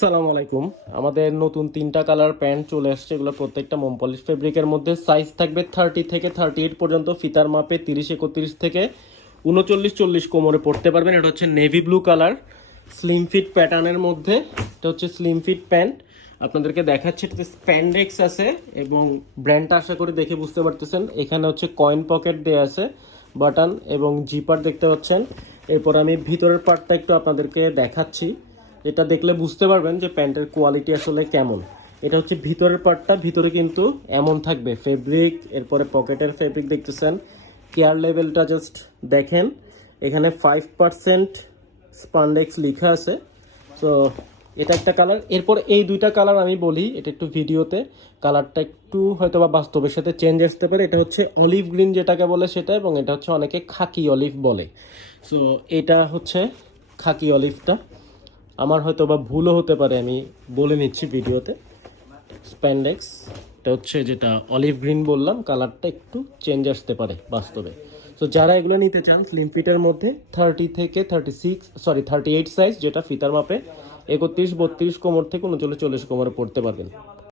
সালামু আলাইকুম। আমাদের নতুন 3টা কালার প্যান্ট চলে আসছে। এগুলো প্রত্যেকটা মোম পলিশ ফেব্রিকের মধ্যে। সাইজ থাকবে 30 থেকে 38 পর্যন্ত। ফিতার মাপে 30, 31 থেকে 39, 40 কোমরে পড়তে পারবেন। এটা হচ্ছে navy blue colour, slim fit প্যাটার্নের মধ্যে। এটা হচ্ছে স্লিম ফিট প্যান্ট। আপনাদেরকে দেখাচ্ছে এটাতে স্প্যান্ডেক্স আছে এবং ব্র্যান্ডটা আশা করি দেখে বুঝতে পারতেছেন। এখানে হচ্ছে কয়েন পকেট দেওয়া আছে, বাটন এবং জিপার দেখতে পাচ্ছেন। এরপর আমি ভিতরের পার্টটা একটু আপনাদেরকে দেখাচ্ছি। এটা দেখলে বুঝতে পারবেন যে প্যান্টের কোয়ালিটি আসলে কেমন। এটা হচ্ছে ভিতরের পার্টটা। ভিতরে কিন্তু এমন থাকবে ফেব্রিক, এরপরে পকেটের ফেব্রিক দেখতেছেন। কেয়ার লেভেলটা জাস্ট দেখেন। এখানে 5% স্পান্ডেক্স লেখা আছে। তো এটা একটা কালার। এরপর এই দুইটা কালার আমি বলি, এটা একটু ভিডিওতে কালারটা একটু হয়তো বা বাস্তবের সাথে চেঞ্জ আসতে পারে। এটা হচ্ছে অলিভ গ্রিন যেটাকে বলে সেটা, এবং এটা হচ্ছে অনেকে খাকি অলিভ বলে। সো এটা হচ্ছে খাকি অলিভটা। আমার হয়তো বা ভুলও হতে পারে, আমি বলে নিচ্ছি ভিডিওতে। স্প্যান্ডেক্স এটা হচ্ছে যেটা অলিভ গ্রিন বললাম, কালারটা একটু চেঞ্জ আসতে পারে বাস্তবে। তো যারা এগুলো নিতে চান স্লিম ফিটের মধ্যে 30 থেকে 38 সাইজ, যেটা ফিতার মাপে 31, 32 কোমর থেকে 39, 40 কোমরে পড়তে পারবেন।